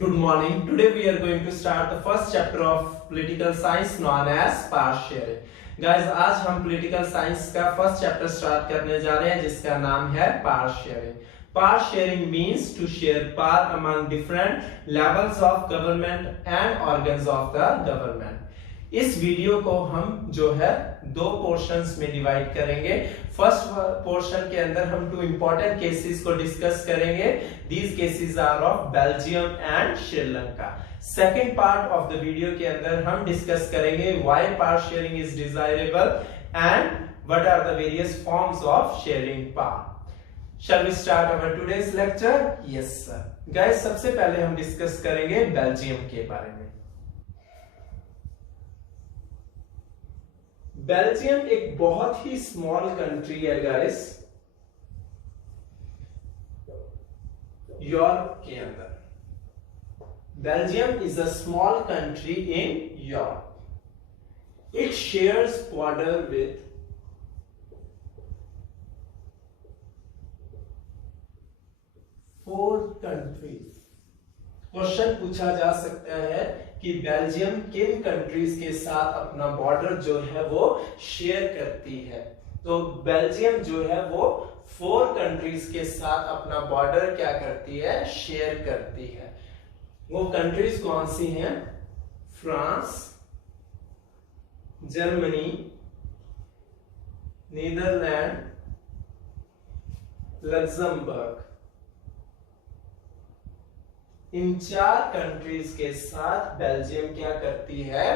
Good morning. Today we are going to start the first chapter of political science known as power sharing. Guys, आज हम political science का first chapter start करने जा रहे हैं जिसका नाम है power sharing. Power sharing means to share power among different levels of government and organs of the government. इस वीडियो को हम जो है दो पोर्शंस में डिवाइड करेंगे. फर्स्ट पोर्शन के अंदर हम टू इंपॉर्टेंट केसेस को डिस्कस करेंगे. These cases are of Belgium and Sri Lanka. Second part of the video के अंदर हम डिस्कस करेंगे why power sharing is desirable and what are the various forms of sharing power. Shall we start our today's lecture? Yes sir. Guys, सबसे पहले हम discuss करेंगे Belgium के बारे में. बेल्जियम एक बहुत ही स्मॉल कंट्री है गाइस यूरोप के अंदर. Belgium is a small country in Europe. It shares border with 4 countries. Question पूछा जा सकता है कि बेल्जियम किन कंट्रीज के साथ अपना बॉर्डर जो है वो शेयर करती है. तो बेल्जियम जो है वो 4 कंट्रीज के साथ अपना बॉर्डर क्या करती है, शेयर करती है. वो कंट्रीज कौन सी हैं? France, Germany, Netherland, Luxembourg. इन 4 कंट्रीज के साथ बेल्जियम क्या करती है,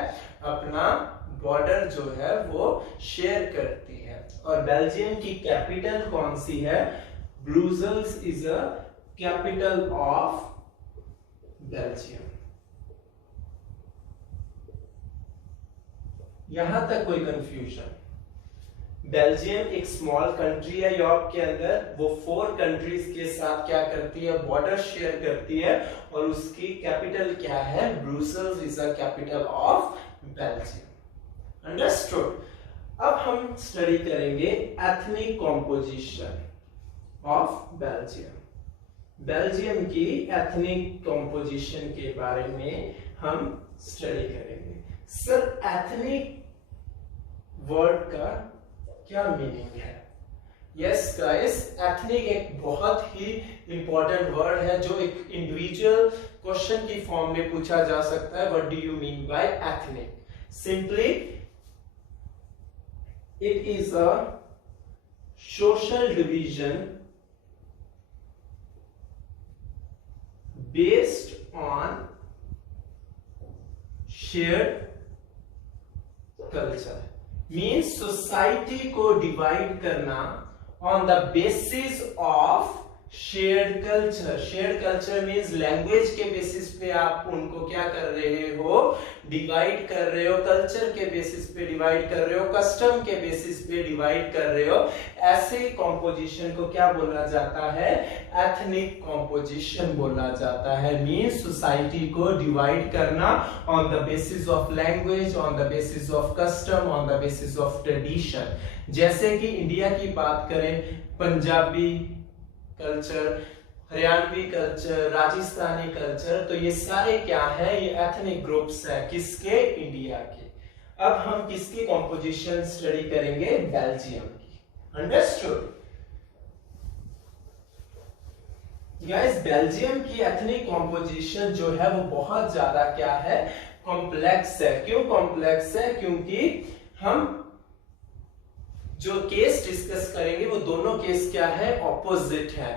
अपना बॉर्डर जो है वो शेयर करती है. और बेल्जियम की कैपिटल कौन सी है? Brussels is a capital of Belgium. यहां तक कोई कंफ्यूजन? बेल्जियम एक स्मॉल कंट्री है यूरोप के अंदर. वो 4 कंट्रीज के साथ क्या करती है, बॉर्डर शेयर करती है. और उसकी कैपिटल क्या है? Brussels is the capital of Belgium. Understood. अब हम स्टडी करेंगे ethnic composition of Belgium. Belgium की एथनिक कॉम्पोजिशन के बारे में हम स्टडी करेंगे. सर, एथनिक वर्ड का क्या मीनिंग है? यस गाइस, एथनिक एक बहुत ही इंपॉर्टेंट वर्ड है जो एक इंडिविजुअल क्वेश्चन की फॉर्म में पूछा जा सकता है. What do you mean bye ethnic? Simply it is a social division based on shared culture. Means society को डिवाइड करना on the basis of shared culture. Shared culture means language के basis पे आप उनको क्या कर रहे हो, डिवाइड कर रहे हो. कल्चर के बेसिस पे डिवाइड कर रहे हो, कस्टम के बेसिस पे डिवाइड कर रहे हो. ऐसे कॉम्पोजिशन को क्या बोला जाता है? एथनिक कॉम्पोजिशन बोला जाता है. मीन्स सोसाइटी को डिवाइड करना on the basis of language, on the basis of custom, on the basis of tradition. जैसे कि इंडिया की बात करें, Punjabi culture, Haryanvi culture, Rajasthani culture, तो ये सारे क्या है? ये एथनिक ग्रुप्स है. किसके? इंडिया के. अब हम किसकी कॉम्पोजिशन स्टडी करेंगे? बेल्जियम की. अंडरस्टूड. गाइस, बेल्जियम की एथनिक कॉम्पोजिशन जो है वो बहुत ज्यादा क्या है, कॉम्प्लेक्स है. क्यों कॉम्प्लेक्स है? क्योंकि हम जो केस डिस्कस करेंगे वो दोनों केस क्या है, ऑपोजिट है.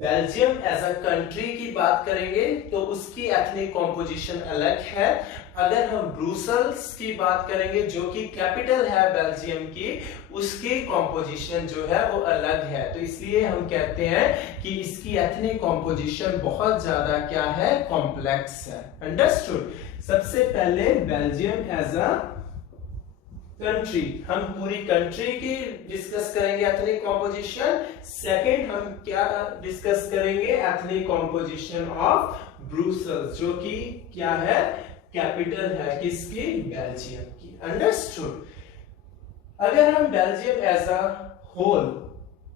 बेल्जियम एज अ कंट्री की बात करेंगे तो उसकी एथनिक कॉम्पोजिशन अलग है. अगर हम ब्रुसेल्स की बात करेंगे जो कि कैपिटल है बेल्जियम की, उसकी कॉम्पोजिशन जो है वो अलग है. तो इसलिए हम कहते हैं कि इसकी एथनिक कॉम्पोजिशन बहुत ज्यादा क्या है, कॉम्प्लेक्स है. अंडरस्टूड. सबसे पहले बेल्जियम एज अ कंट्री, हम पूरी कंट्री की डिस्कस करेंगे एथनिक कॉम्पोजिशन. सेकंड हम क्या डिस्कस करेंगे? एथनिक कॉम्पोजिशन ऑफ ब्रुसेल्स, जो कि क्या है, कैपिटल है किसकी? बेल्जियम की. अंडरस्टूड. अगर हम Belgium as a whole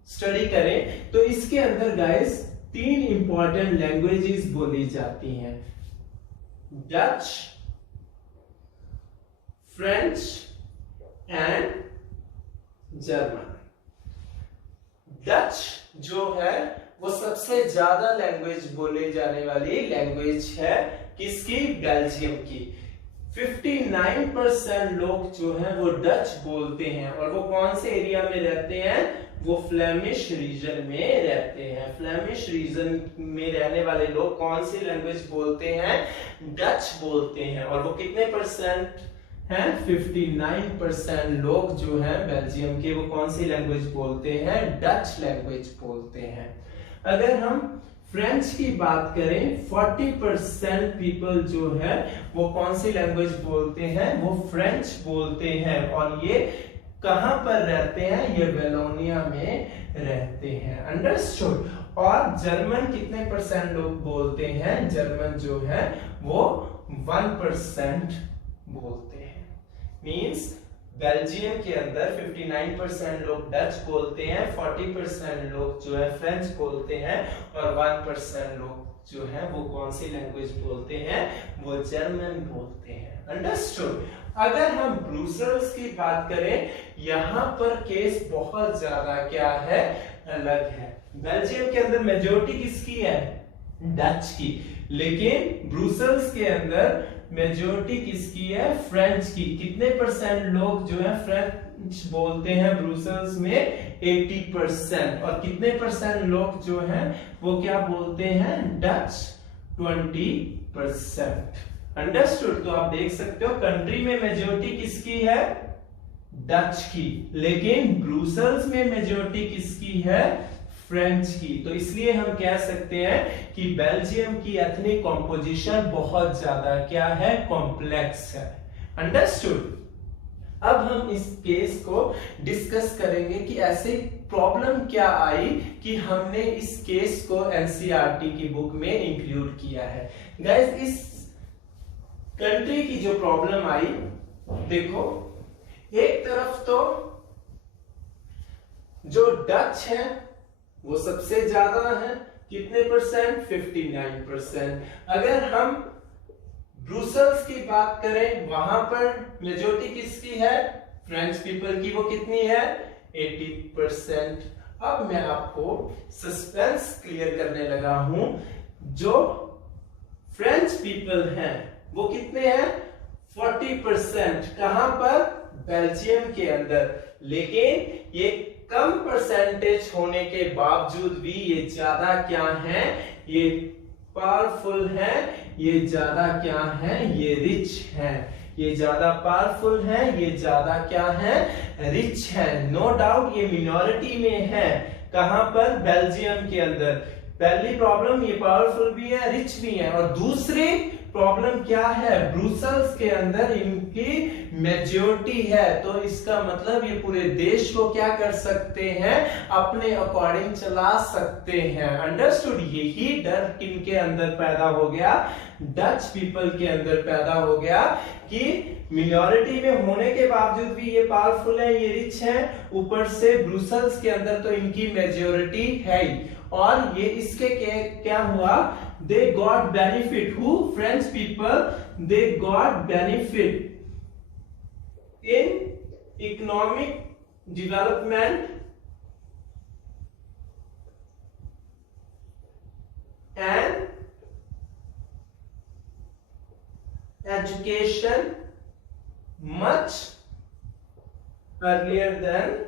study करें तो इसके अंदर गाइस 3 इंपॉर्टेंट लैंग्वेजेस बोली जाती हैं. Dutch, French and German. Dutch जो है वो सबसे ज्यादा लैंग्वेज बोले जाने वाली लैंग्वेज है किसकी? बेल्जियम की। 59% लोग जो हैं वो डच बोलते हैं और वो कौन से एरिया में रहते हैं? वो फ्लेमिश रीजन में रहते हैं। फ्लेमिश रीजन में रहने वाले लोग कौन सी लैंग्वेज बोलते हैं? डच बोलते हैं। और वो कितने परसेंट हैं? 59% लोग जो हैं बेल्जियम के वो कौन सी लैंग्वेज बोलते हैं? डच लैंग्वेज बोलते हैं। अगर हम फ्रेंच की बात करें, 40% पीपल जो है वो कौन सी लैंग्वेज बोलते हैं? वो फ्रेंच बोलते हैं। और ये कहां पर रहते हैं? ये वेलोनिया में रहते हैं। अंडरस्टूड। और जर्मन कितने परसेंट लोग बोलते हैं? जर्मन जो है वो 1% बोलते हैं। मींस बेल्जियम के अंदर 59% लोग डच बोलते हैं, 40% लोग जो है फ्रेंच बोलते हैं और 1% लोग जो है वो कौन सी लैंग्वेज बोलते हैं? वो जर्मन बोलते हैं। अंडरस्टूड। अगर हम ब्रुसेल्स की बात करें, यहां पर केस बहुत ज्यादा क्या है? अलग है। बेल्जियम के अंदर मेजोरिटी किसकी है? डच की। लेकिन ब्रुसेल्स के अंदर मेजोरिटी किसकी है? फ्रेंच की। कितने परसेंट लोग जो है फ्रेंच बोलते हैं ब्रुसेल्स में? 80%। और कितने परसेंट लोग जो हैं वो क्या बोलते हैं? डच 20%। अंडरस्टूड। तो आप देख सकते हो कंट्री में मेजोरिटी किसकी है? डच की। लेकिन ब्रुसेल्स में मेजोरिटी किसकी है? फ्रेंच की। तो इसलिए हम कह सकते हैं कि बेल्जियम की एथनिक कॉम्पोजिशन बहुत ज्यादा क्या है? कॉम्प्लेक्स है। अंडरस्टूड। अब हम इस केस को डिस्कस करेंगे कि ऐसे प्रॉब्लम क्या आई कि हमने इस केस को एनसीईआरटी की बुक में इंक्लूड किया है। गाइस, इस कंट्री की जो प्रॉब्लम आई, देखो, एक तरफ तो जो डच है वो सबसे ज्यादा है। कितने परसेंट? 59%। अगर हम ब्रुसेल्स की बात करें, वहां पर मेजोरिटी किसकी है? फ्रेंच पीपल की। वो कितनी है? 80%। अब मैं आपको सस्पेंस क्लियर करने लगा हूं। जो फ्रेंच पीपल हैं वो कितने हैं? 40%। कहां पर? बेल्जियम के अंदर। लेकिन ये कम परसेंटेज होने के बावजूद भी ये ज्यादा क्या है? ये पावरफुल है। ये ज्यादा क्या है? ये रिच है। ये ज्यादा पावरफुल है, ये ज्यादा क्या है? रिच है। नो डाउट ये मिनॉरिटी में है। कहां पर? बेल्जियम के अंदर। पहली प्रॉब्लम, ये पावरफुल भी है, रिच भी है। और दूसरी प्रॉब्लम क्या है? ब्रुसेल्स के अंदर इनकी मेजोरिटी है। तो इसका मतलब ये पूरे देश को क्या कर सकते हैं? अपने अकॉर्डिंग चला सकते हैं। अंडरस्टूड। यही डर किनके अंदर पैदा हो गया? डच पीपल के अंदर पैदा हो गया कि मिनॉरिटी में होने के बावजूद भी ये पावरफुल है, ये रिच है। ऊपर से ब्रुसेल्स के अंदर तो इनकी मेजोरिटी है ही। और ये इसके क्या हुआ? They got benefit. Who? French people. They got benefit in economic development and education much earlier than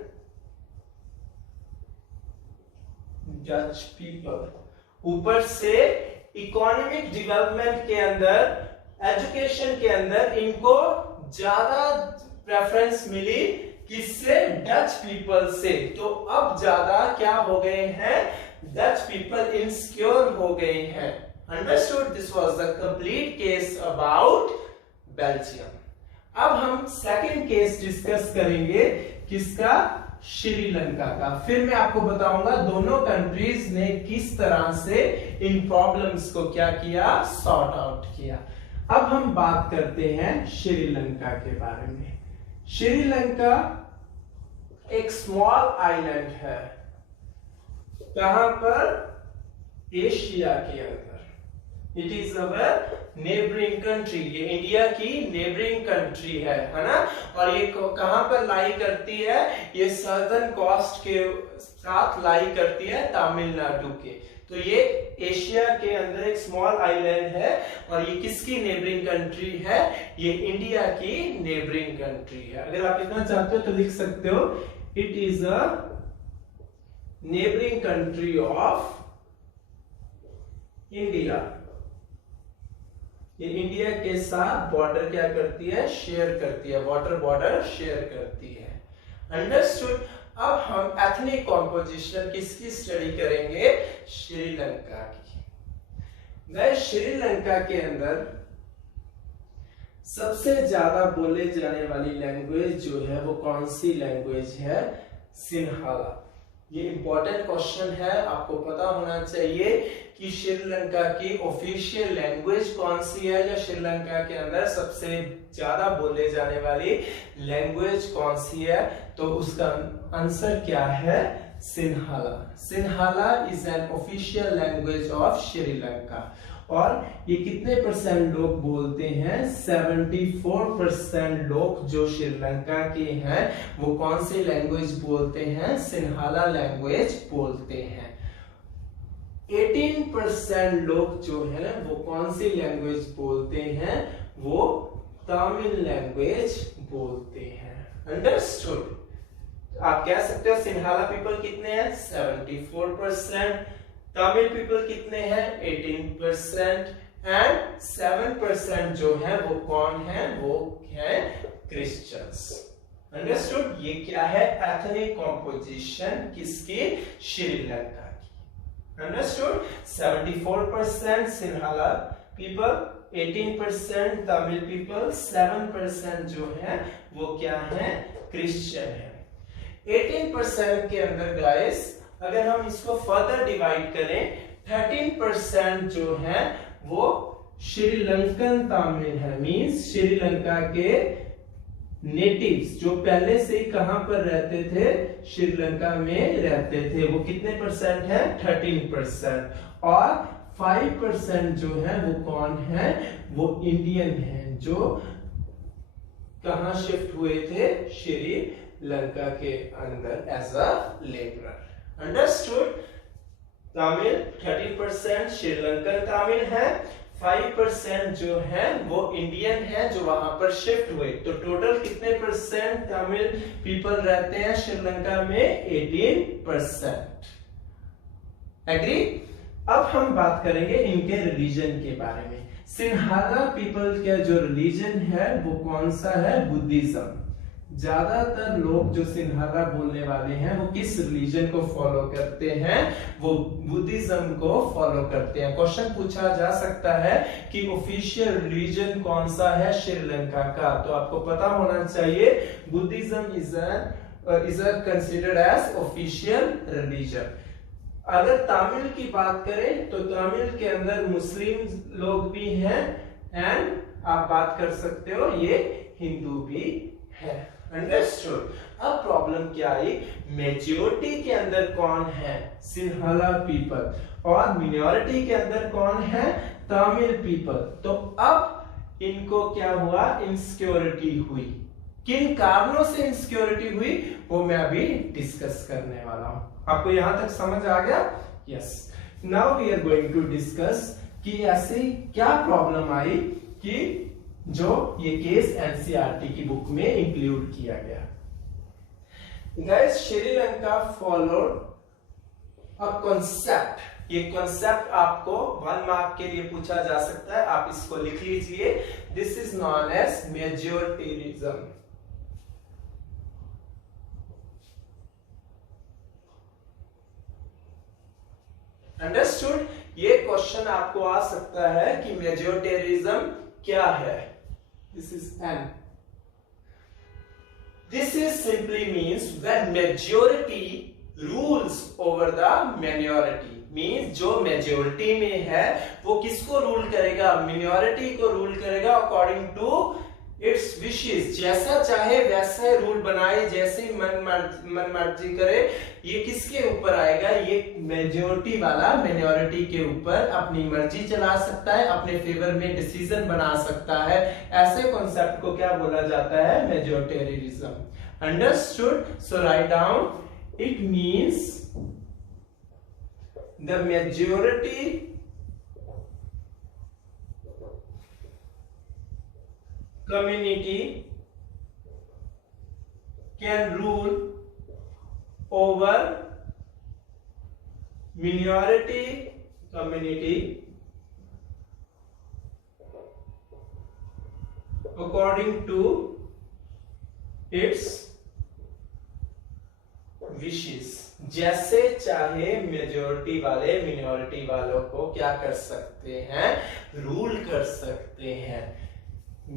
Dutch people. ऊपर से इकोनॉमिक डेवलपमेंट के अंदर, एजुकेशन के अंदर इनको ज्यादा प्रेफरेंस मिली। किससे? डच पीपल से। तो अब ज्यादा क्या हो गए हैं? डच पीपल इनसिक्योर हो गए हैं। Understood. This was the complete case about Belgium. अब हम सेकंड केस डिस्कस करेंगे। किसका? श्रीलंका का। फिर मैं आपको बताऊंगा दोनों कंट्रीज ने किस तरह से इन प्रॉब्लम्स को क्या किया? सॉर्ट आउट किया। अब हम बात करते हैं श्रीलंका के बारे में। श्रीलंका एक स्मॉल आइलैंड है। कहां पर? एशिया के अंदर। It is our neighbouring country, ये इंडिया की नेबरिंग कंट्री है ना। और ये कहां पर लाई करती है, ये सदर्न कोस्ट के साथ लाई करती है तमिलनाडु के। तो ये एशिया के अंदर एक स्मॉल आइलैंड है और ये किसकी नेबरिंग कंट्री है, ये इंडिया की नेबरिंग कंट्री है। अगर आप इतना चाहते हो तो लिख सकते हो it is a neighbouring country of India. ये इंडिया के साथ बॉर्डर क्या करती है, शेयर करती है, वाटर बॉर्डर शेयर करती है। अंडरस्टूड। अब हम एथनिक कॉम्पोजिशन किसकी स्टडी करेंगे, श्रीलंका की। गाइस श्रीलंका के अंदर सबसे ज्यादा बोले जाने वाली लैंग्वेज जो है वो कौन सी लैंग्वेज है, सिंहाला। ये इंपॉर्टेंट क्वेश्चन है, आपको पता होना चाहिए कि श्रीलंका की ऑफिशियल लैंग्वेज कौन सी है, या श्रीलंका के अंदर सबसे ज्यादा बोले जाने वाली लैंग्वेज कौन सी है। तो उसका आंसर क्या है, Sinhala. Sinhala is an official language of Sri Lanka. और ये कितने परसेंट लोग बोलते हैं, 74% लोग जो श्रीलंका के हैं वो कौन सी लैंग्वेज बोलते हैं, सिंहाला लैंग्वेज बोलते हैं। 18% लोग जो है वो कौन सी लैंग्वेज बोलते हैं, वो तमिल लैंग्वेज बोलते हैं। अंडरस्टूड। आप कह सकते हो सिंहाला पीपल कितने हैं, 74%, तमिल पीपल कितने हैं, 18%, एंड 7% जो है वो कौन है, वो है क्रिश्चियंस। अंडरस्टूड। ये क्या है, एथनिक कॉम्पोजिशन किसकी, श्रीलंका की। अंडरस्टूड। 74% सिंहाला पीपल, 18% तमिल पीपल, 7% जो है वो क्या है, क्रिश्चियन है। 18% के अंदर गाइस अगर हम इसको फर्दर डिवाइड करें, 13% जो है वो श्रीलंकन तमिल है, मींस श्रीलंका के नेटिव्स जो पहले से ही कहां पर रहते थे, श्रीलंका में रहते थे, वो कितने परसेंट है, 13%। और 5% जो है वो कौन है, वो इंडियन है, जो कहां शिफ्ट हुए थे, श्रीलंका के अंदर as a labourer. Understood. Tamil 13% Sri Lankan Tamil है, 5% जो है वो इंडियन है जो वहां पर शिफ्ट हुए। तो टोटल कितने परसेंट तमिल पीपल रहते हैं श्रीलंका में, 18%। एग्री। अब हम बात करेंगे इनके रिलीजन के बारे में। सिंहाला पीपल का जो रिलीजन है वो कौन सा है, बुद्धिज्म। ज्यादातर लोग जो सिंहाला बोलने वाले हैं वो किस रिलीजन को फॉलो करते हैं, वो बुद्धिज्म को फॉलो करते हैं। क्वेश्चन पूछा जा सकता है कि ऑफिशियल रिलीजन कौन सा है श्रीलंका का, तो आपको पता होना चाहिए Buddhism is considered as official religion. अगर तमिल की बात करें तो तमिल के अंदर मुस्लिम लोग भी हैं एंड आप बात कर सकते हो ये हिंदू भी है। अंडरस्टूड। अब प्रॉब्लम क्या आई, मेजॉरिटी के अंदर कौन है, सिंहाला पीपल, और मिनॉरिटी के अंदर कौन है, तमिल पीपल। तो अब इनको क्या हुआ, इनसिक्योरिटी हुई। किन कारणों से इनसिक्योरिटी हुई वो मैं अभी डिस्कस करने वाला हूं। आपको यहां तक समझ आ गया, yes. Now we are going to discuss कि ऐसे क्या प्रॉब्लम आई कि जो ये केस एनसीईआरटी की बुक में इंक्लूड किया गया। Guys Sri Lanka followed a concept. ये कॉन्सेप्ट आपको 1 मार्क के लिए पूछा जा सकता है, आप इसको लिख लीजिए। This is known as majoritarianism. Understood. ये क्वेश्चन आपको आ सकता है कि मेजॉरिटेरिज्म क्या है। This is N. This is simply means when majority rules over the minority. Means जो majority में है वो किसको रूल करेगा, minority को रूल करेगा according to इट्स विशेस, जैसा चाहे वैसा रूल बनाए, जैसे मन मर्जी करे। ये किसके ऊपर आएगा? ये मेजोरिटी वाला मिनॉरिटी के ऊपर अपनी मर्जी चला सकता है, अपने फेवर में डिसीजन बना सकता है। ऐसे कॉन्सेप्ट को क्या बोला जाता है? Majoritarianism. Understood? So write down, it means the majority community can rule over minority community according to its wishes। जैसे चाहे मेजोरिटी वाले मिनॉरिटी वालों को क्या कर सकते हैं? रूल कर सकते हैं।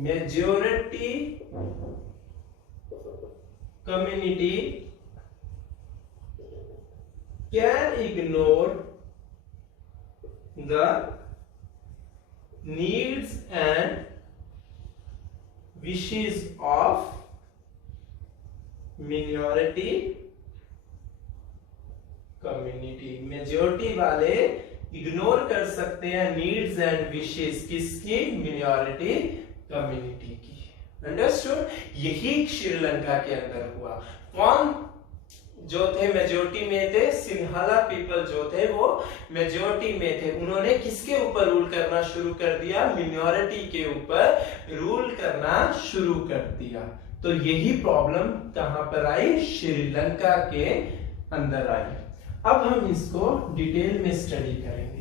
Majority community can ignore the needs and wishes of minority community। Majority वाले इग्नोर कर सकते हैं नीड्स एंड विशेस किसकी? मिनॉरिटी कम्युनिटी की। अंडरस्टूड? यही श्रीलंका के अंदर हुआ। कौन जो थे मेजोरिटी में थे? सिंहला पीपल जो थे वो मेजोरिटी में थे। उन्होंने किसके ऊपर रूल करना शुरू कर दिया? मिनॉरिटी के ऊपर रूल करना शुरू कर दिया। तो यही प्रॉब्लम कहां पर आई? श्रीलंका के अंदर आई। अब हम इसको डिटेल में स्टडी करेंगे।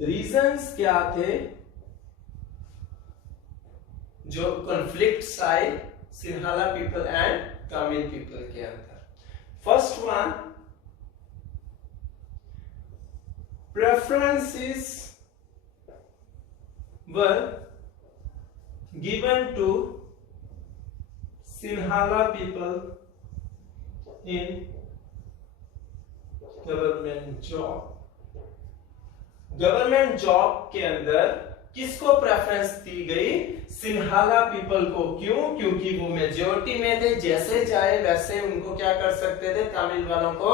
रीजंस क्या थे जो कॉन्फ्लिक्ट्स आए Sinhala people and Tamil people के अंदर? First one, preferences were given to Sinhala people in government job। Government job के अंदर किसको प्रेफरेंस दी गई? सिंहला पीपल को। क्यों? क्योंकि वो मेजोरिटी में थे, जैसे चाहे वैसे उनको क्या कर सकते थे? तमिल वालों को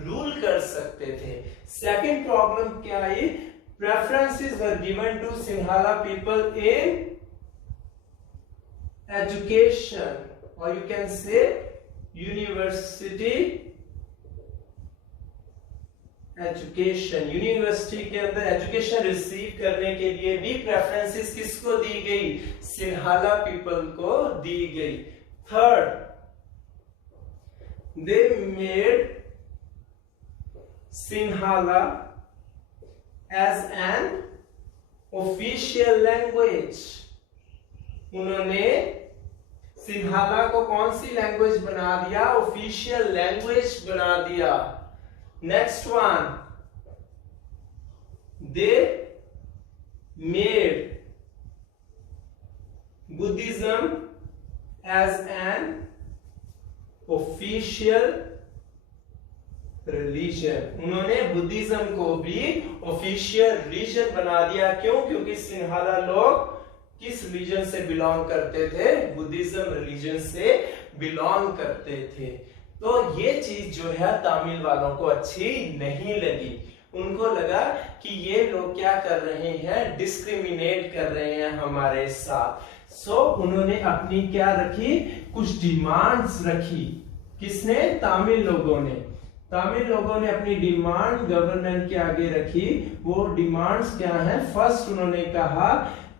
रूल कर सकते थे। सेकंड प्रॉब्लम क्या आई? Preferences were given to Sinhala people in education, और you can say university education. University के अंदर एजुकेशन रिसीव करने के लिए भी प्रेफरेंसेस किसको दी गई? सिंहला पीपल को दी गई। Third, they made Sinhala as an official language. उन्होंने सिंहला को कौन सी लैंग्वेज बना दिया? ऑफिशियल लैंग्वेज बना दिया। Next one, they made Buddhism as an official religion। उन्होंने बुद्धिज्म को भी ऑफिशियल रिलीजन बना दिया। क्यों? क्योंकि सिंहला लोग किस रिलीजन से बिलोंग करते थे? बुद्धिज्म रिलीजन से बिलोंग करते थे। तो ये चीज जो है तमिल वालों को अच्छी नहीं लगी। उनको लगा कि ये लोग क्या कर रहे हैं? डिस्क्रिमिनेट कर रहे हैं हमारे साथ। सो उन्होंने अपनी क्या रखी? कुछ डिमांड्स रखी। किसने? तमिल लोगों ने। तमिल लोगों ने अपनी डिमांड गवर्नमेंट के आगे रखी। वो डिमांड्स क्या है? फर्स्ट उन्होंने कहा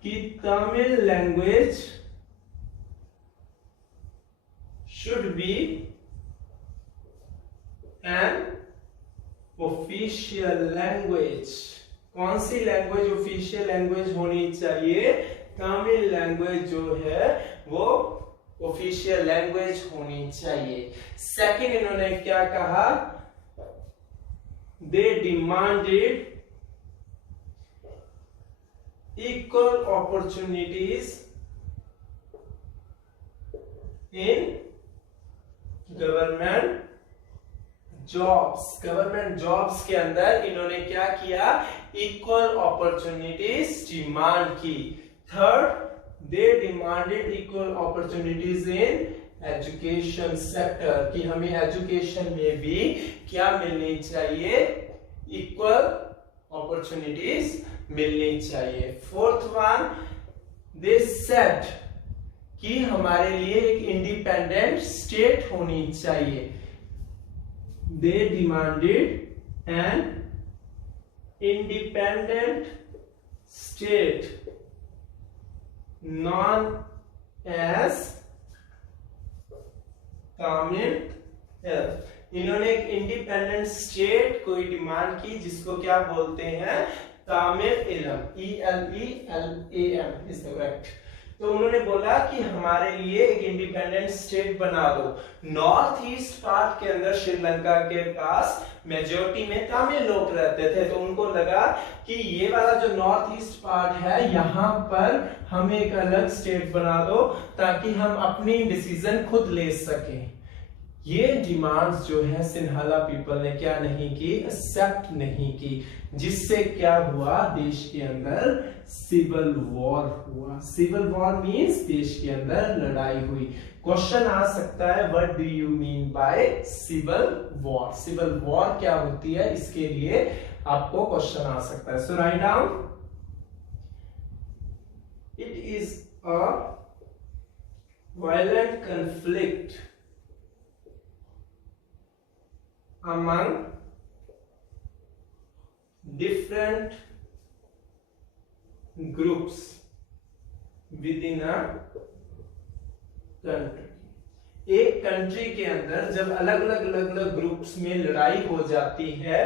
कि Tamil language should be N official language. कौन सी लैंग्वेज ऑफिशियल लैंग्वेज होनी चाहिए? तमिल लैंग्वेज जो है वो ऑफिशियल लैंग्वेज होनी चाहिए। सेकंड इन्होंने क्या कहा? They demanded equal opportunities in government jobs, government jobs के अंदर इन्होंने क्या किया, इक्वल अपॉर्चुनिटीज डिमांड की। Third, they demanded equal opportunities in education sector, कि हमें एजुकेशन में भी क्या मिलनी चाहिए, इक्वल अपॉर्चुनिटीज मिलनी चाहिए। फोर्थ वन, दे सेड कि हमारे लिए एक इंडिपेंडेंट स्टेट होनी चाहिए। They demanded an independent state known as Tamil. इन्होंने एक इंडिपेंडेंट स्टेट कोई डिमांड की जिसको क्या बोलते हैं, Tamil. ELELAM is the correct. तो उन्होंने बोला कि हमारे लिए एक इंडिपेंडेंट स्टेट बना दो। नॉर्थ ईस्ट पार्ट के अंदर श्रीलंका के पास मेजोरिटी में तमिल लोग रहते थे, तो उनको लगा कि ये वाला जो नॉर्थ ईस्ट पार्ट है यहाँ पर हम एक अलग स्टेट बना दो ताकि हम अपनी डिसीजन खुद ले सकें। ये डिमांड्स जो है सिन्हाला पीपल ने क्या नहीं की, एक्सेप्ट नहीं की, जिससे क्या हुआ, देश के अंदर सिविल वॉर हुआ। सिविल वॉर मींस देश के अंदर लड़ाई हुई। क्वेश्चन आ सकता है, what do you mean by civil war? Civil war क्या होती है, इसके लिए आपको क्वेश्चन आ सकता है। So write down, it is a violent conflict among different groups within a country। एक कंट्री के अंदर जब अलग अलग ग्रुप्स में लड़ाई हो जाती है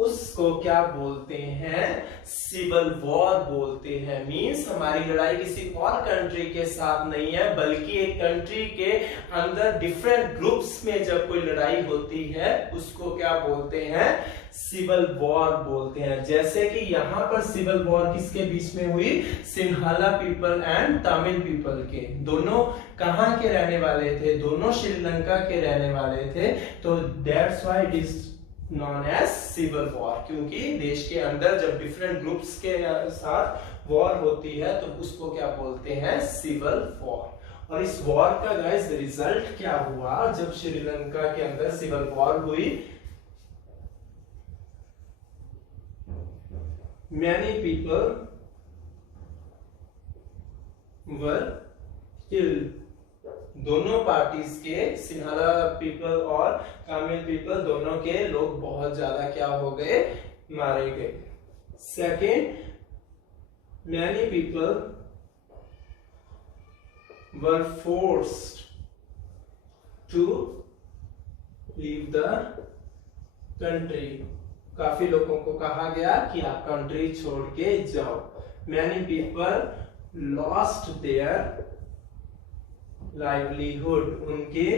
उसको क्या बोलते हैं, सिविल वॉर बोलते हैं। मींस हमारी लड़ाई किसी और कंट्री के साथ नहीं है, बल्कि एक कंट्री के अंदर डिफरेंट ग्रुप्स में जब कोई लड़ाई होती है उसको क्या बोलते हैं, सिविल वॉर बोलते हैं। जैसे कि यहाँ पर सिविल वॉर किसके बीच में हुई, Sinhala people and Tamil people के। दोनों कहाँ के रहने वाले थे, दोनों श्रीलंका के रहने वाले थे, तो that's why it is known as civil war, क्योंकि देश के अंदर जब डिफरेंट ग्रुप्स के साथ वॉर होती है तो उसको क्या बोलते हैं, सिविल वॉर। और इस वॉर का गाइस रिजल्ट क्या हुआ, जब श्रीलंका के अंदर सिविल वॉर हुई, many people were killed। दोनों पार्टीज के, सिन्हाला पीपल और तमिल पीपल, दोनों के लोग बहुत ज्यादा क्या हो गए, मारे गए। Second, many people were forced to leave the country। काफी लोगों को कहा गया कि आप कंट्री छोड़ के जाओ। Many people lost their livelihood। उनके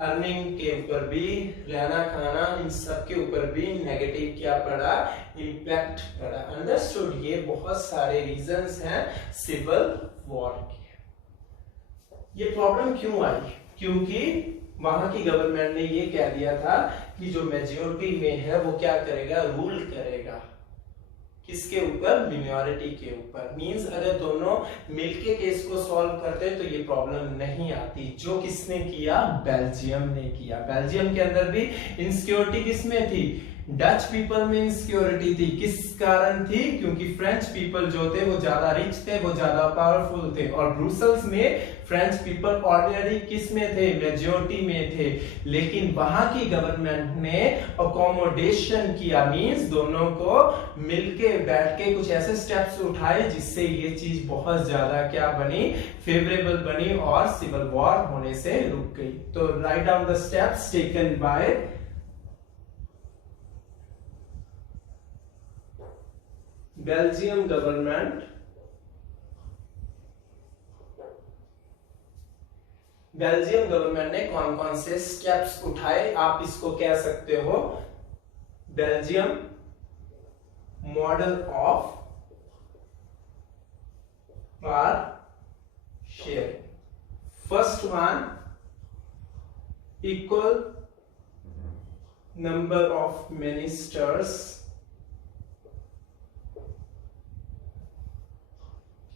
अर्निंग के ऊपर भी, रहना खाना, इन सब के ऊपर भी नेगेटिव क्या पड़ा, इम्पैक्ट पड़ा। अंडरस्टूड? ये बहुत सारे रीजंस हैं सिविल वॉर के। ये प्रॉब्लम क्यों आई, क्योंकि वहां की गवर्नमेंट ने ये कह दिया था कि जो मेजोरिटी में है वो क्या करेगा, रूल करेगा। किसके ऊपर, मिनॉरिटी के ऊपर। मींस अगर दोनों मिलके केस को सॉल्व करते तो ये प्रॉब्लम नहीं आती। जो किसने किया, बेल्जियम ने किया। बेल्जियम के अंदर भी इनसिक्योरिटी किसमें थी, डच पीपल में इनसिक्योरिटी थी। किस कारण थी, क्योंकि फ्रेंच पीपल जो थे वो ज्यादा रिच थे, वो ज्यादा पावरफुल थे, और ब्रुसेल्स में फ्रेंच पीपल ऑर्डिनरी किस में थे, मेजोरिटी में थे। लेकिन वहां की गवर्नमेंट ने अकोमोडेशन किया, मींस दोनों को मिलके बैठ के कुछ ऐसे स्टेप्स उठाए जिससे ये चीज बहुत ज्यादा क्या बनी, फेवरेबल बनी, और सिविल वॉर होने से रुक गई। तो write down the steps taken by Belgium government. Belgium government ने कौन कौन से स्टेप्स उठाए, आप इसको कह सकते हो Belgium model of power sharing. First one, equal number of ministers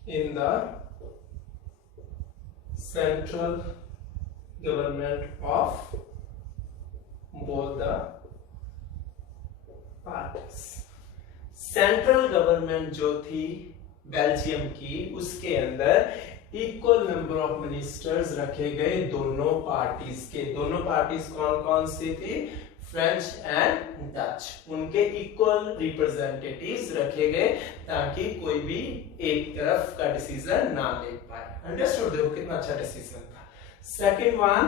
in the central government of both the parties। Central government जो थी बेल्जियम की, उसके अंदर इक्वल नंबर ऑफ मिनिस्टर्स रखे गए दोनों पार्टीज के। दोनों पार्टीज कौन कौन सी थी? French and Dutch. उनके इक्वल रिप्रेजेंटेटिव्स रखे गए ताकि कोई भी एक तरफ का डिसीजन ना ले पाए। अंडरस्टूड? देखो कितना अच्छा डिसीजन था। Second one,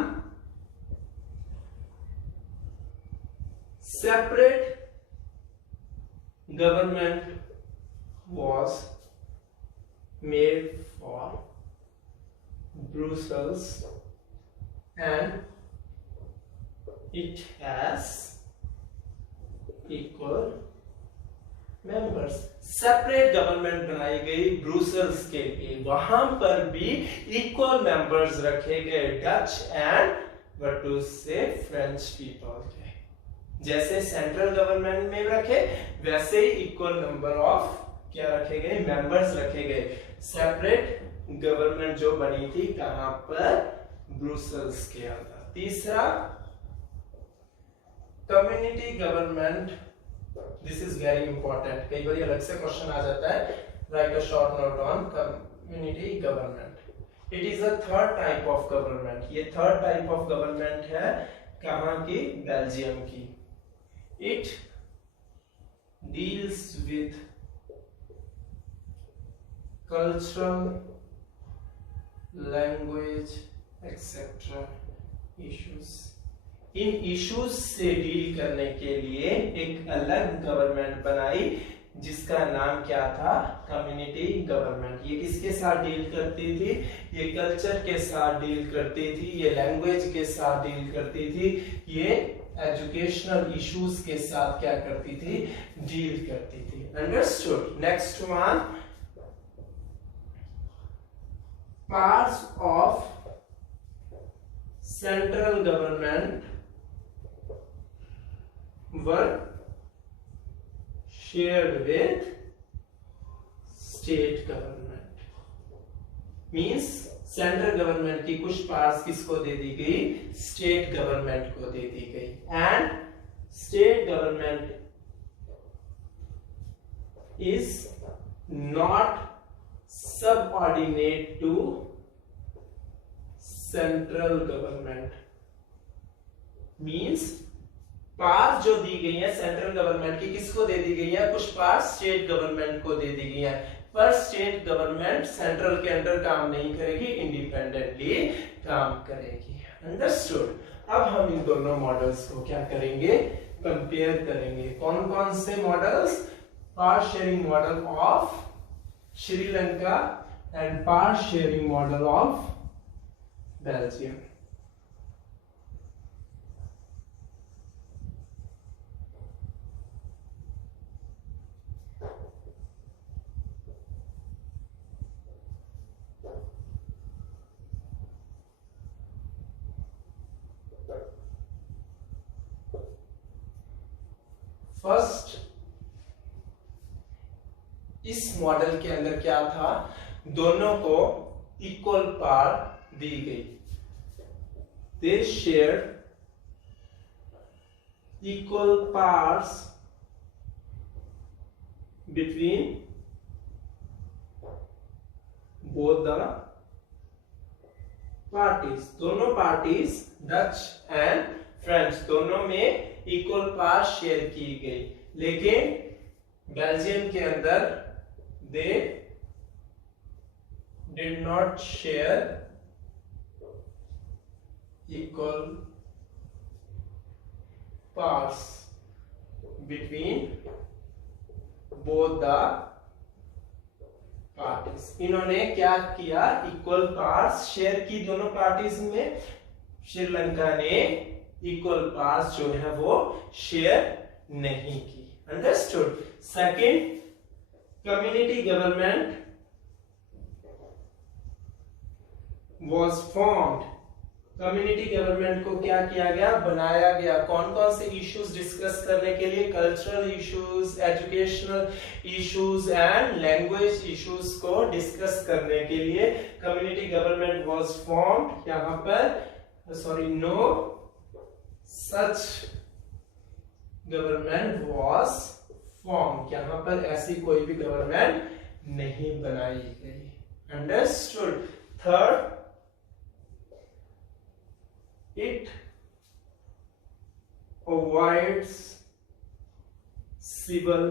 separate government was made for Brussels and it has equal members। Separate government बनाई गई ब्रुसेल्स के लिए, वहां पर भी इक्वल मेंबर्स रखे गए डच एंड व्हाट टू से फ्रेंच पीपल के। जैसे सेंट्रल गवर्नमेंट में रखे वैसे ही इक्वल नंबर ऑफ क्या रखे गए? मेंबर्स रखे गए। सेपरेट गवर्नमेंट जो बनी थी कहां पर? ब्रुसेल्स के अंदर। तीसरा, community government. This is very important, कई बार अलग से क्वेश्चन आ जाता है। Right a short note on community government. It is a third type of government. ये थर्ड टाइप ऑफ गवर्नमेंट है कहां की? बेल्जियम की। It deals with cultural, language, etc. issues। In issues से डील करने के लिए एक अलग गवर्नमेंट बनाई जिसका नाम क्या था? Community government. ये किसके साथ डील करती थी? ये कल्चर के साथ डील करती थी, ये लैंग्वेज के साथ डील करती थी, ये एजुकेशनल इश्यूज के साथ क्या करती थी? डील करती थी। Understood? Next one, parts of central government were shared with state government. Means central government की कुछ पार्ट्स किसको दे दी गई? स्टेट गवर्नमेंट को दे दी गई। And state government is not subordinate to central government. Means part जो दी गई है सेंट्रल गवर्नमेंट की किसको दे दी गई है? कुछ पार्ट स्टेट गवर्नमेंट को दे दी गई है, पर स्टेट गवर्नमेंट सेंट्रल के अंडर काम नहीं करेगी, इंडिपेंडेंटली काम करेगी। अंडरस्टूड? अब हम इन दोनों मॉडल्स को क्या करेंगे? कंपेयर करेंगे। कौन कौन से models? Power sharing model of Sri Lanka and power sharing model of Belgium. First, इस मॉडल के अंदर क्या था? दोनों को इक्वल पावर दी गई। They share equal parts between both the parties. दोनों पार्टीज डच एंड फ्रेंच दोनों में इक्वल पार्ट शेयर की गई, लेकिन बेल्जियम के अंदर they did not share equal parts between both the parties. इन्होंने क्या किया? इक्वल पार्ट्स शेयर की दोनों पार्टीज में। श्रीलंका ने इक्वल पार्ट्स जो है वो शेयर नहीं की। Understood? Second, community government was formed community government को क्या किया गया, बनाया गया। कौन कौन से इश्यूज डिस्कस करने के लिए, cultural issues, educational issues and language issues को डिस्कस करने के लिए कम्युनिटी गवर्नमेंट वाज फॉर्म्ड। यहाँ पर sorry, no such government was form, यहाँ पर ऐसी कोई भी गवर्नमेंट नहीं बनाई गई। Understood. Third, it avoids civil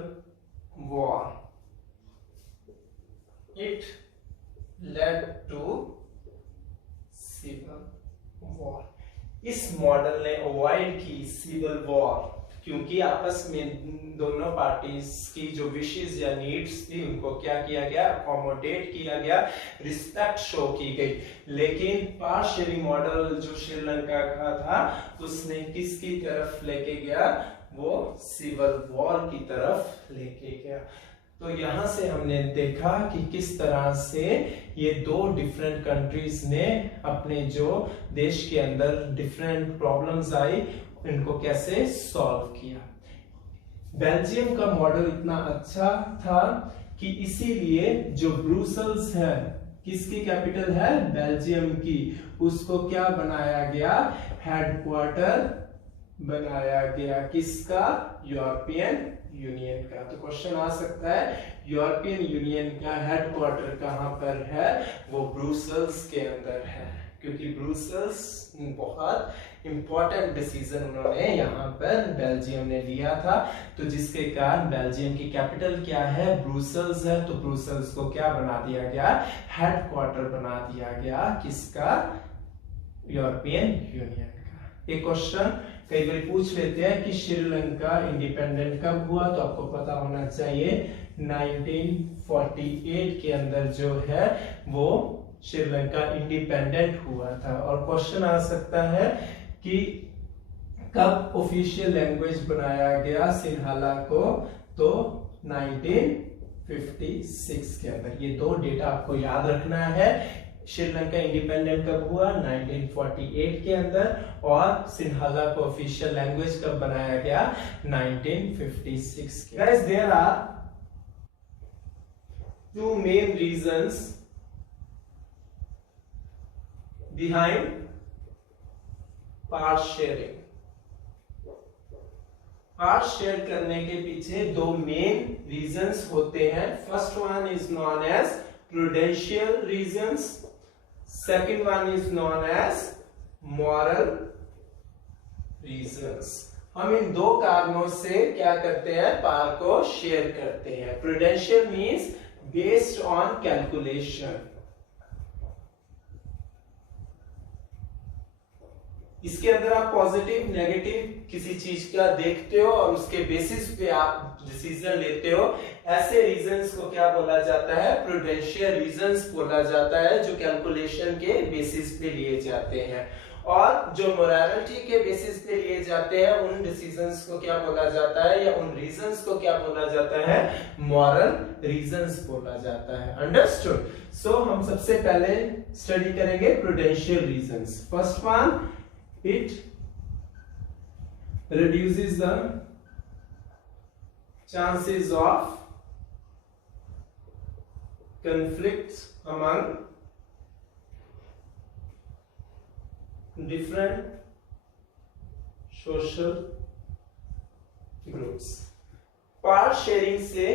war. It led to civil war. इस मॉडल ने अवॉइड की सिविल वॉर, क्योंकि आपस में दोनों पार्टीज की जो विशेस या नीड्स थी उनको क्या किया गया, अकोमोडेट किया गया, रिस्पेक्ट शो की गई। लेकिन पावर शेयरिंग मॉडल जो श्रीलंका का था उसने किसकी तरफ लेके गया, वो सिविल वॉर की तरफ लेके गया। तो यहां से हमने देखा कि किस तरह से ये दो डिफरेंट कंट्रीज ने अपने जो देश के अंदर डिफरेंट प्रॉब्लम्स आई इनको कैसे सॉल्व किया। बेल्जियम का मॉडल इतना अच्छा था कि इसीलिए जो ब्रुसेल्स है, किसकी कैपिटल है, बेल्जियम की, उसको क्या बनाया गया, हेडक्वार्टर बनाया गया। किसका, यूरोपियन यूनियन का। तो क्वेश्चन आ सकता है यूरोपियन यूनियन का हेडक्वार्टर कहां पर है, वो ब्रुसेल्स के अंदर है, क्योंकि ब्रुसेल्स बहुत इंपॉर्टेंट डिसीजन उन्होंने यहाँ पर बेल्जियम ने लिया था। तो जिसके कारण बेल्जियम की कैपिटल क्या है, ब्रुसेल्स है। तो ब्रुसेल्स को क्या बना दिया गया, हेडक्वार्टर बना दिया गया, किसका, यूरोपियन यूनियन का। एक क्वेश्चन कई बार पूछ लेते हैं कि श्रीलंका इंडिपेंडेंट कब हुआ, तो आपको पता होना चाहिए 1948 के अंदर जो है वो श्रीलंका इंडिपेंडेंट हुआ था। और क्वेश्चन आ सकता है कि कब ऑफिशियल लैंग्वेज बनाया गया सिंहाला को, तो 1956 के अंदर। ये दो डेटा आपको याद रखना है। श्रीलंका इंडिपेंडेंट कब हुआ, 1948 के अंदर, और सिंहाला को ऑफिशियल लैंग्वेज कब बनाया गया, 1956 के। Guys, there are two main reasons behind power sharing. Power share करने के पीछे दो मेन रीजंस होते हैं। First one is known as prudential reasons, second one is known as moral reasons. हम इन दो कारणों से क्या करते हैं, पावर को शेयर करते हैं। Prudential means based on calculation. इसके अंदर आप पॉजिटिव नेगेटिव किसी चीज का देखते हो और उसके बेसिस पे आप डिसीजन लेते हो। ऐसे रीजंस को क्या बोला जाता है, प्रूडेंशियल रीजंस बोला जाता है, जो कैलकुलेशन के बेसिस पे लिए जाते हैं। और जो मोरालिटी के बेसिस पे लिए जाते हैं उन डिसीजंस को क्या बोला जाता है, या उन रीजंस को क्या बोला जाता है, मॉरल रीजंस बोला जाता है। अंडरस्टूड। सो हम सबसे पहले स्टडी करेंगे prudential reasons. First one, it reduces the chances of conflicts among different social groups। Power sharing से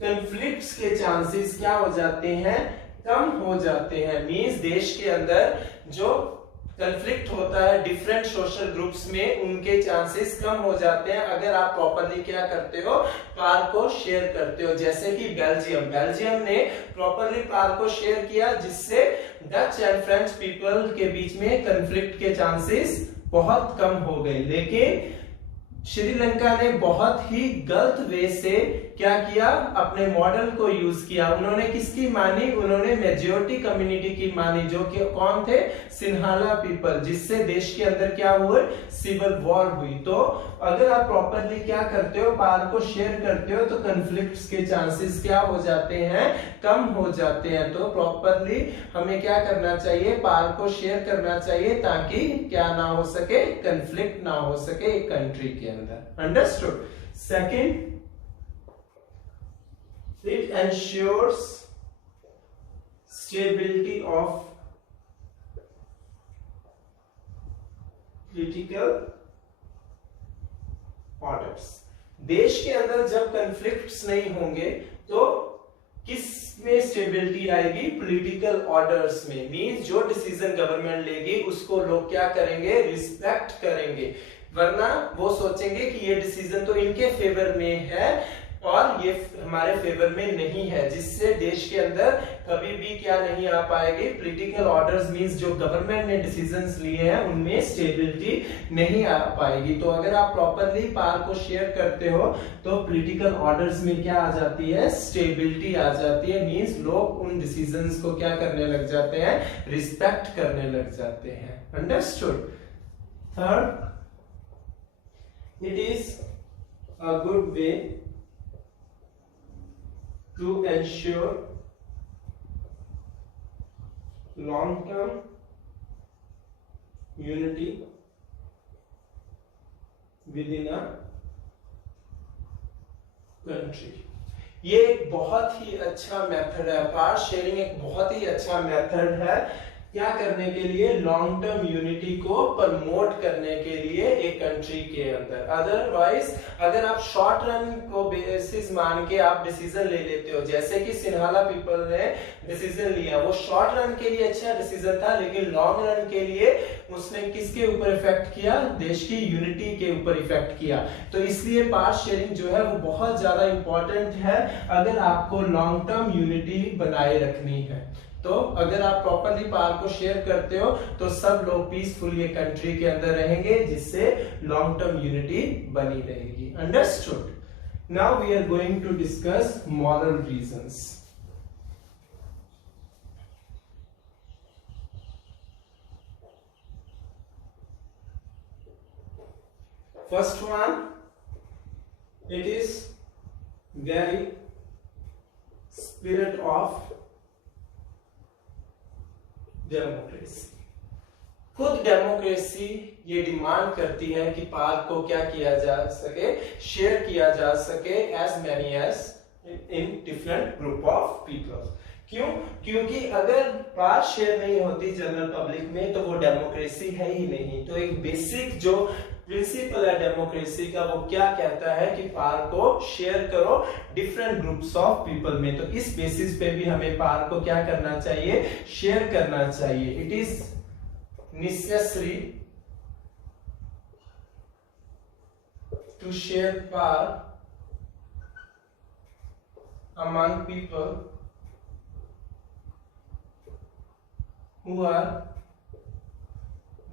कंफ्लिक्ट्स के चांसेस क्या हो जाते हैं, कम हो जाते हैं। मींस देश के अंदर जो कंफ्लिक्ट होता है डिफरेंट सोशल ग्रुप्स में, उनके चांसेस कम हो जाते हैं अगर आप प्रॉपरली क्या करते हो, पावर को शेयर करते हो। जैसे कि बेल्जियम ने प्रॉपरली पावर को शेयर किया, जिससे डच एंड फ्रेंच पीपल के बीच में कंफ्लिक्ट के चांसेस बहुत कम हो गए। लेकिन श्रीलंका ने बहुत ही गलत वे से क्या किया, अपने मॉडल को यूज किया। उन्होंने किसकी मानी, उन्होंने मेजॉरिटी कम्युनिटी की मानी, जो कि कौन थे, सिन्हाला पीपल, जिससे देश के अंदर क्या हुआ, सिविल वॉर हुई। तो अगर आप प्रॉपरली क्या करते हो, पावर को शेयर करते हो, तो कन्फ्लिक्ट्स के चांसेस क्या हो जाते हैं, कम हो जाते हैं। तो प्रॉपरली हमें क्या करना चाहिए, पावर को शेयर करना चाहिए, ताकि क्या ना हो सके, कन्फ्लिक्ट ना हो सके एक कंट्री के अंदर। Understood. Second, it ensures stability of political orders। देश के अंदर जब कन्फ्लिक्ट्स नहीं होंगे तो किस में स्टेबिलिटी आएगी, पॉलिटिकल ऑर्डर्स में। मींस जो डिसीजन गवर्नमेंट लेगी उसको लोग क्या करेंगे, रिस्पेक्ट करेंगे, वरना वो सोचेंगे कि ये डिसीजन तो इनके फेवर में है और ये हमारे फेवर में नहीं है, जिससे देश के अंदर कभी भी क्या नहीं आ पाएगी, पॉलिटिकल ऑर्डर्स मींस जो गवर्नमेंट ने डिसीजंस लिए हैं उनमें स्टेबिलिटी नहीं आ पाएगी। तो अगर आप प्रॉपरली पावर को शेयर करते हो तो पॉलिटिकल ऑर्डर्स में क्या आ जाती है, स्टेबिलिटी आ जाती है। मींस लोग उन डिसीजंस को क्या करने लग जाते हैं, रिस्पेक्ट करने लग जाते हैं। Understood. Third, it is a good way to ensure long-term unity within a country। ये एक बहुत ही अच्छा मेथड है, पावर शेयरिंग एक बहुत ही अच्छा मेथड है। क्या करने के लिए, लॉन्ग टर्म यूनिटी को प्रमोट करने के लिए एक कंट्री के अंदर। अदरवाइज अगर आप शॉर्ट रन को बेसिस मान के आप डिसीजन ले लेते हो, जैसे कि सिन्हाला पीपल ने डिसीजन लिया, वो शॉर्ट रन के लिए अच्छा डिसीजन था, लेकिन लॉन्ग रन के लिए उसने किसके ऊपर इफेक्ट किया, देश की यूनिटी के ऊपर इफेक्ट किया। तो इसलिए पावर शेयरिंग जो है वो बहुत ज्यादा इंपॉर्टेंट है अगर आपको लॉन्ग टर्म यूनिटी बनाए रखनी है। तो अगर आप प्रॉपरली पावर को शेयर करते हो तो सब लोग पीसफुली कंट्री के अंदर रहेंगे, जिससे लॉन्ग टर्म यूनिटी बनी रहेगी। Understood. Now we are going to discuss moral reasons. First one, it is very spirit of democracy. खुद डेमोक्रेसी ये डिमांड करती है कि पावर को क्या किया जा सके, शेयर किया जा सके as many as in different group of people. क्यों? क्योंकि अगर पावर शेयर नहीं होती जनरल पब्लिक में तो वो डेमोक्रेसी है ही नहीं। तो एक बेसिक जो प्रिंसिपल है डेमोक्रेसी का, वो क्या कहता है कि पावर को शेयर करो डिफरेंट ग्रुप्स ऑफ पीपल में। तो इस बेसिस पे भी हमें पावर को क्या करना चाहिए, शेयर करना चाहिए। It is necessary to share power among people who are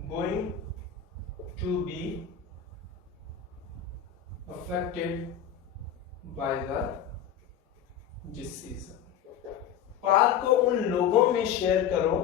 going to be affected by the decision। Power को उन लोगों में शेयर करो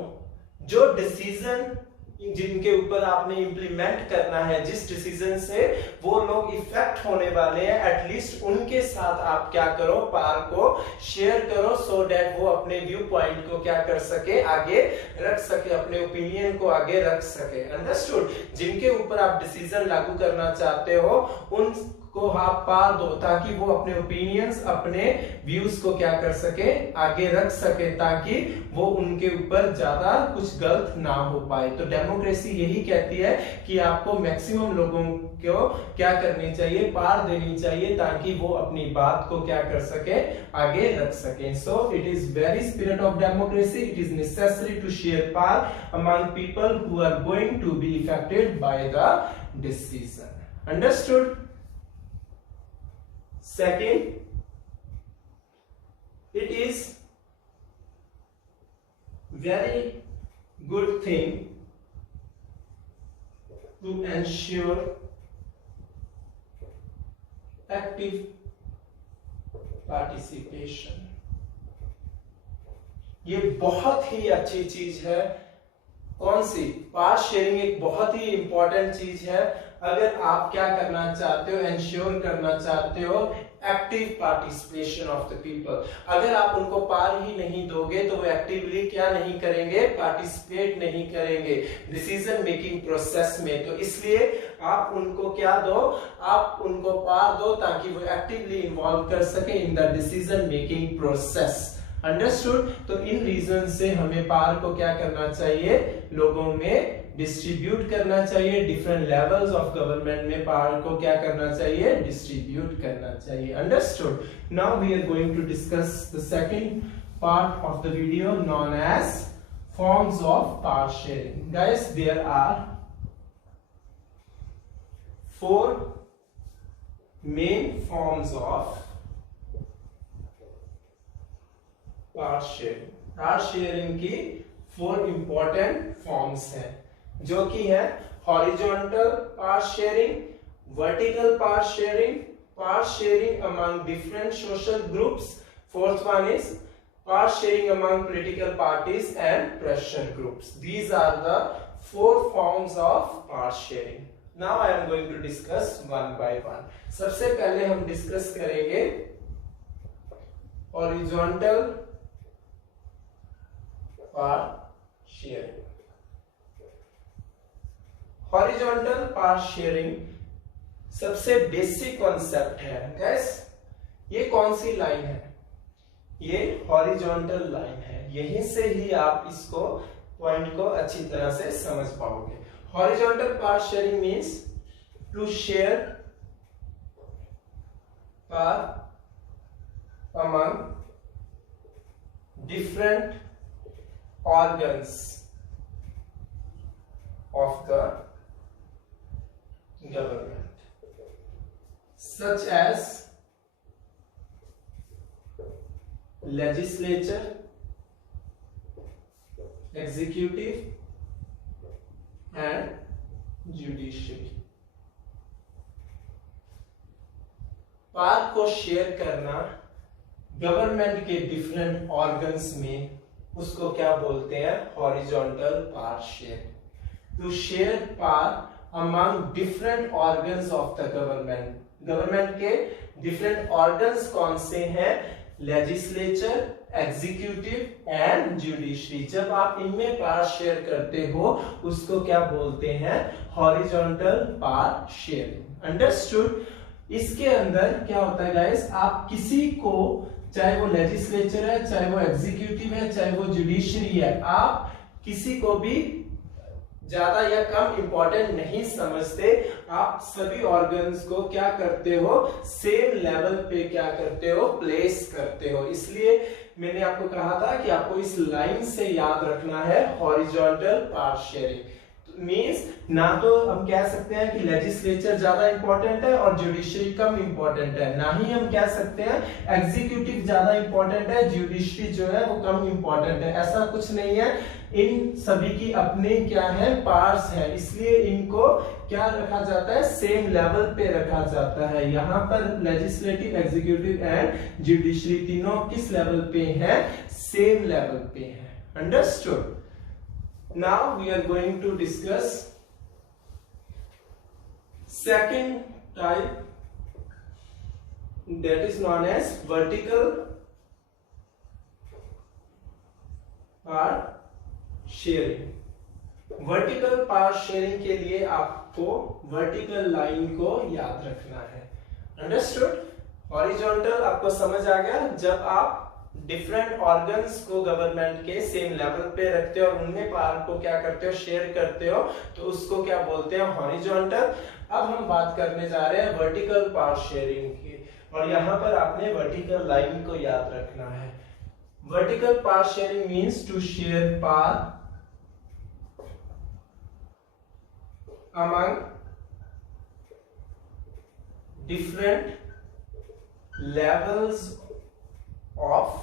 जो डिसीजन जिनके ऊपर आपने इंप्लीमेंट करना है, जिस डिसीजन से वो लोग इफेक्ट होने वाले हैं, एटलीस्ट उनके साथ आप क्या करो, पावर को शेयर करो, सो दैट वो अपने व्यू पॉइंट को क्या कर सके, आगे रख सके, अपने ओपिनियन को आगे रख सके। अंडरस्टूड। जिनके ऊपर आप डिसीजन लागू करना चाहते हो उन को आप पावर दो ताकि वो अपने ओपिनियंस, अपने व्यूज को क्या कर सके, आगे रख सके, ताकि वो उनके ऊपर ज्यादा कुछ गलत ना हो पाए। तो डेमोक्रेसी यही कहती है कि आपको मैक्सिमम लोगों को क्या करनी चाहिए, पावर देनी चाहिए, ताकि वो अपनी बात को क्या कर सके, आगे रख सके। So it is very spirit of democracy, it is necessary to share power among people who are going to be affected by the decision. Understood. Second, it is very good thing to ensure active participation. ये बहुत ही अच्छी चीज है। कौन सी? Part sharing एक बहुत ही important चीज है। अगर आप क्या करना चाहते हो, एंश्योर करना चाहते हो active participation of the people. अगर आप उनको पार ही नहीं दोगे तो वो एक्टिवली क्या नहीं करेंगे, पार्टिसिपेट नहीं करेंगे डिसीजन मेकिंग प्रोसेस में। तो इसलिए आप उनको क्या दो, आप उनको पार दो ताकि वो एक्टिवली इन्वॉल्व कर सके in the decision making process. Understood? तो इन रीजन से हमें पावर को क्या करना चाहिए, लोगों में डिस्ट्रीब्यूट करना चाहिए। डिफरेंट लेवल्स ऑफ गवर्नमेंट में पावर को क्या करना चाहिए, डिस्ट्रीब्यूट करना चाहिए। Understood? Now we are going to discuss the second part of the video known as forms of power sharing. Guys, there are 4 main forms of power sharing. Power sharing की 4 important forms हैं, जो कि है horizontal power sharing, vertical power sharing among different social groups, fourth one is power sharing among political parties and pressure groups. These are the 4 forms of power sharing. Now I am going to discuss one by one. सबसे पहले हम discuss करेंगे horizontal power sharing. Horizontal power sharing सबसे basic concept है। Guess, ये कौन सी line है? ये हॉरिजॉन्टल लाइन है। यहीं से ही आप इसको पॉइंट को अच्छी तरह से समझ पाओगे। Horizontal power sharing means to share power among different organs of the government, such as legislature, executive and judiciary। Power को शेयर करना गवर्नमेंट के डिफरेंट ऑर्गन्स में, उसको क्या बोलते हैं, horizontal power share. To share power among different organs of the government. Government के different organs कौन से हैं? Legislature, executive and judiciary. जब आप इनमें पावर शेयर करते हो उसको क्या बोलते हैं, हॉरिजॉन्टल पावर शेयरिंग। अंडरस्टूड? इसके अंदर क्या होता है गाइस, आप किसी को, चाहे वो लेजिस्लेचर है, चाहे वो एग्जीक्यूटिव है, चाहे वो जुडिशरी है, आप किसी को भी ज्यादा या कम इंपॉर्टेंट नहीं समझते। आप सभी ऑर्गन्स को क्या करते हो, सेम लेवल पे क्या करते हो, प्लेस करते हो। इसलिए मैंने आपको कहा था कि आपको इस लाइन से याद रखना है हॉरिजॉन्टल पावर शेयरिंग। मींस ना तो हम कह सकते हैं कि लेजिस्लेचर ज्यादा इंपॉर्टेंट है और जुडिशरी कम इंपॉर्टेंट है, ना ही हम कह सकते हैं एग्जीक्यूटिव ज्यादा इंपॉर्टेंट है, जुडिशरी जो है वो कम इंपॉर्टेंट है। ऐसा कुछ नहीं है। इन सभी की अपने क्या है, पार्ट्स है। इसलिए इनको क्या रखा जाता है, सेम लेवल पे रखा जाता है। यहाँ पर लेजिस्लेटिव, एग्जीक्यूटिव एंड जुडिशरी तीनों किस लेवल पे है, सेम लेवल पे है। Understood? Now we are going to discuss second type, that is known as vertical power sharing। Vertical power sharing के लिए आपको वर्टिकल लाइन को याद रखना है। अंडरस्टूड? हॉरिजॉन्टल आपको समझ आ गया। जब आप डिफरेंट ऑर्गन्स को गवर्नमेंट के सेम लेवल पे रखते हो और उनमें पावर को क्या करते हो, शेयर करते हो, तो उसको क्या बोलते हैं, हॉरिजॉन्टल। अब हम बात करने जा रहे हैं वर्टिकल पावर शेयरिंग की, और यहाँ पर आपने वर्टिकल लाइन को याद रखना है। Vertical power sharing means to share power among different levels of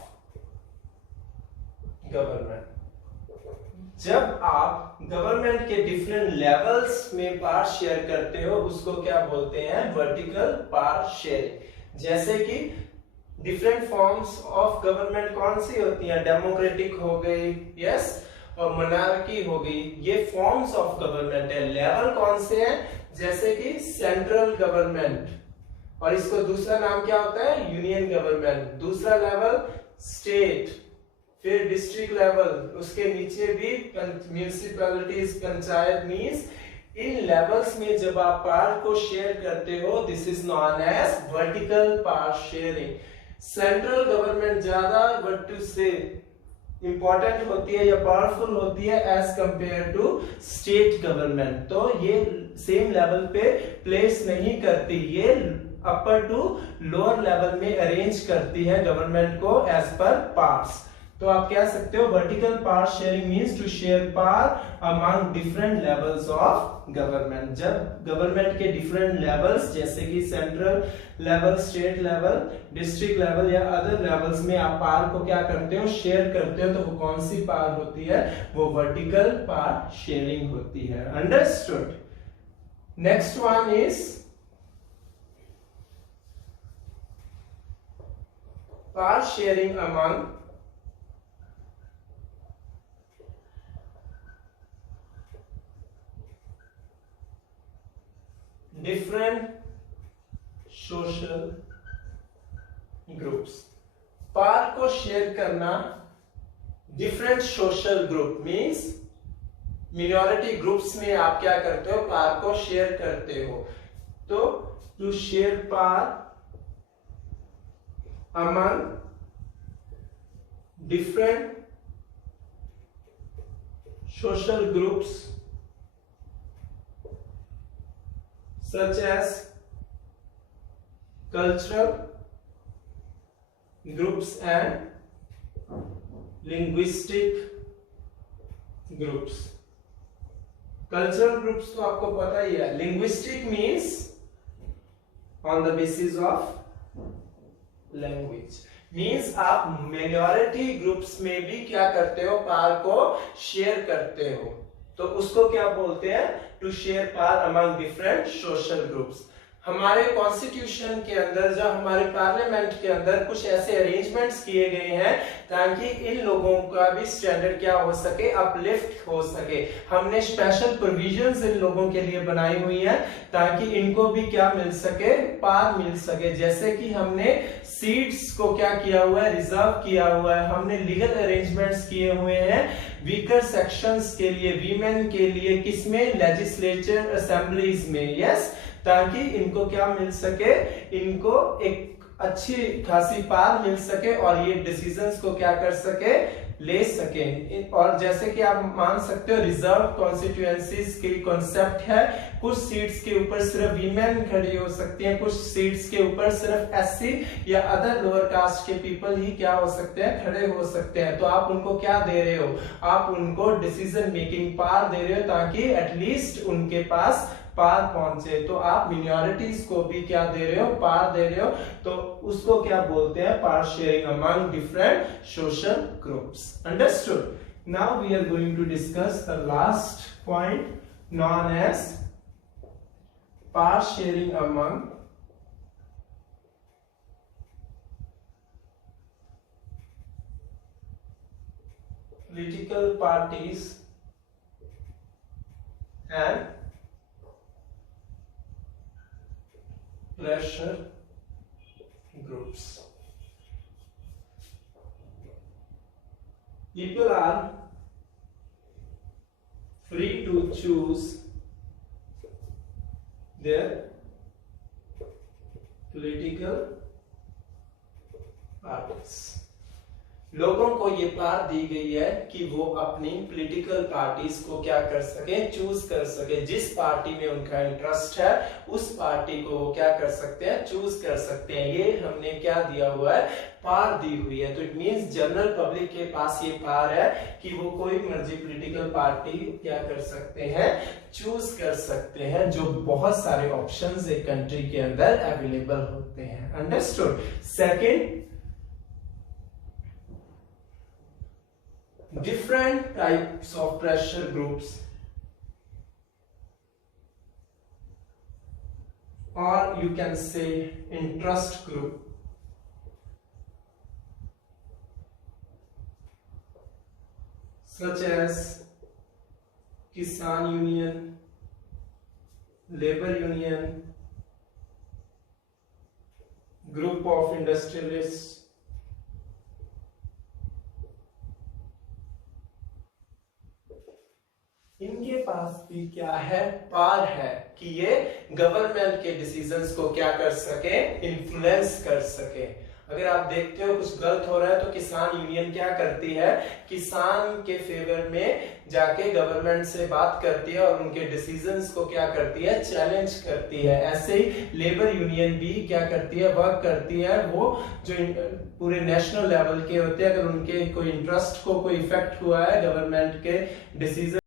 government। जब आप गवर्नमेंट के डिफरेंट लेवल्स में पावर शेयर करते हो उसको क्या बोलते हैं, वर्टिकल पावर शेयरिंग। जैसे कि डिफरेंट फॉर्म्स ऑफ गवर्नमेंट कौन सी होती हैं, डेमोक्रेटिक हो गई, यस, और मोनार्की हो गई, ये फॉर्म्स ऑफ गवर्नमेंट है। लेवल कौन से हैं, जैसे कि सेंट्रल गवर्नमेंट, और इसको दूसरा नाम क्या होता है, यूनियन गवर्नमेंट। दूसरा लेवल स्टेट, फिर डिस्ट्रिक्ट लेवल, उसके नीचे भी म्यूनिसिपैलिटीज, पंचायत। मींस इन लेवल्स में जब आप पावर को शेयर करते हो, this is known as vertical power sharing. Central government ज्यादा वर्टू से इंपॉर्टेंट होती है या पावरफुल होती है as compared to state government, तो ये सेम लेवल पे प्लेस नहीं करती, ये अपर टू लोअर लेवल में अरेंज करती है गवर्नमेंट को एज पर पावर्स। तो आप कह सकते हो vertical power sharing means to share power among different levels of government. जब गवर्नमेंट के डिफरेंट लेवल्स जैसे कि central level, state level, district level या अदर लेवल्स में आप पावर को क्या करते हो, शेयर करते हो, तो वो कौन सी पावर होती है, वो वर्टिकल पावर शेयरिंग होती है। Understood. Next one is power sharing among different social groups. Power को शेयर करना different social group means minority groups में आप क्या करते हो, पावर को शेयर करते हो। तो to share power among different social groups such as cultural groups and linguistic groups। cultural groups तो आपको पता ही है, linguistic means on the basis of language. Means आप माइनॉरिटी ग्रुप्स में भी क्या करते हो, पावर को शेयर करते हो, तो उसको क्या बोलते हैं, to share power among different social groups. हमारे कॉन्स्टिट्यूशन के अंदर, जब हमारे पार्लियामेंट के अंदर कुछ ऐसे अरेंजमेंट्स किए गए हैं ताकि इन लोगों का भी स्टैंडर्ड क्या हो सके, अपलिफ्ट हो सके। हमने स्पेशल प्रोविजंस इन लोगों के लिए बनाई हुई है ताकि इनको भी क्या मिल सके, पावर मिल सके। जैसे कि हमने सीट्स को क्या किया हुआ है, रिजर्व किया हुआ है। हमने लीगल अरेंजमेंट्स किए हुए हैं वीकर सेक्शंस के लिए, वीमेन के लिए, किसमें, लेजिस्लेचर असेंबलीज में, यस, ताकि इनको क्या मिल सके, इनको एक अच्छी खासी पावर मिल सके और ये डिसीजंस को क्या कर सके, ले सके। और जैसे कि आप मान सकते हो रिजर्व कॉन्स्टिट्यूएंसीज की कॉन्सेप्ट है, कुछ सीट्स के ऊपर सिर्फ वीमेन खड़ी हो सकती हैं, कुछ सीट्स के ऊपर सिर्फ एससी या अदर लोअर कास्ट के पीपल ही क्या हो सकते हैं, खड़े हो सकते हैं। तो आप उनको क्या दे रहे हो, आप उनको डिसीजन मेकिंग पावर दे रहे हो ताकि एटलीस्ट उनके पास पावर पहुंचे। तो आप मिनॉरिटीज को भी क्या दे रहे हो, पावर दे रहे हो, तो उसको क्या बोलते हैं, power sharing among different social groups. Understood. Now we are going to discuss the last point known as power sharing among political parties and pressure groups. People are free to choose their political parties. लोगों को ये power दी गई है कि वो अपनी political parties को क्या कर सके, चूज कर सके। जिस पार्टी में उनका इंटरेस्ट है उस पार्टी को वो क्या कर सकते हैं, चूज कर सकते हैं। ये हमने क्या दिया हुआ है, पावर दी हुई है। तो इट मींस जनरल पब्लिक के पास ये पावर है कि वो कोई मर्जी पॉलिटिकल पार्टी क्या कर सकते हैं, चूज कर सकते हैं, जो बहुत सारे ऑप्शंस एक कंट्री के अंदर अवेलेबल होते हैं। Understood. Second, different types of pressure groups, or you can say interest group, such as Kisan Union, Labor Union, Group of Industrialists, इनके पास भी क्या है, पावर है कि ये गवर्नमेंट के डिसीजंस को क्या कर सके, इन्फ्लुएंस कर सके। अगर आप देखते हो कुछ गलत हो रहा है तो किसान यूनियन क्या करती है, किसान के फेवर में जाके गवर्नमेंट से बात करती है और उनके डिसीजंस को क्या करती है, चैलेंज करती है। ऐसे ही लेबर यूनियन भी क्या करती है, वर्क करती है। वो जो पूरे नेशनल लेवल के होते हैं, अगर उनके कोई इंटरेस्ट को कोई इफेक्ट हुआ है गवर्नमेंट के डिसीजन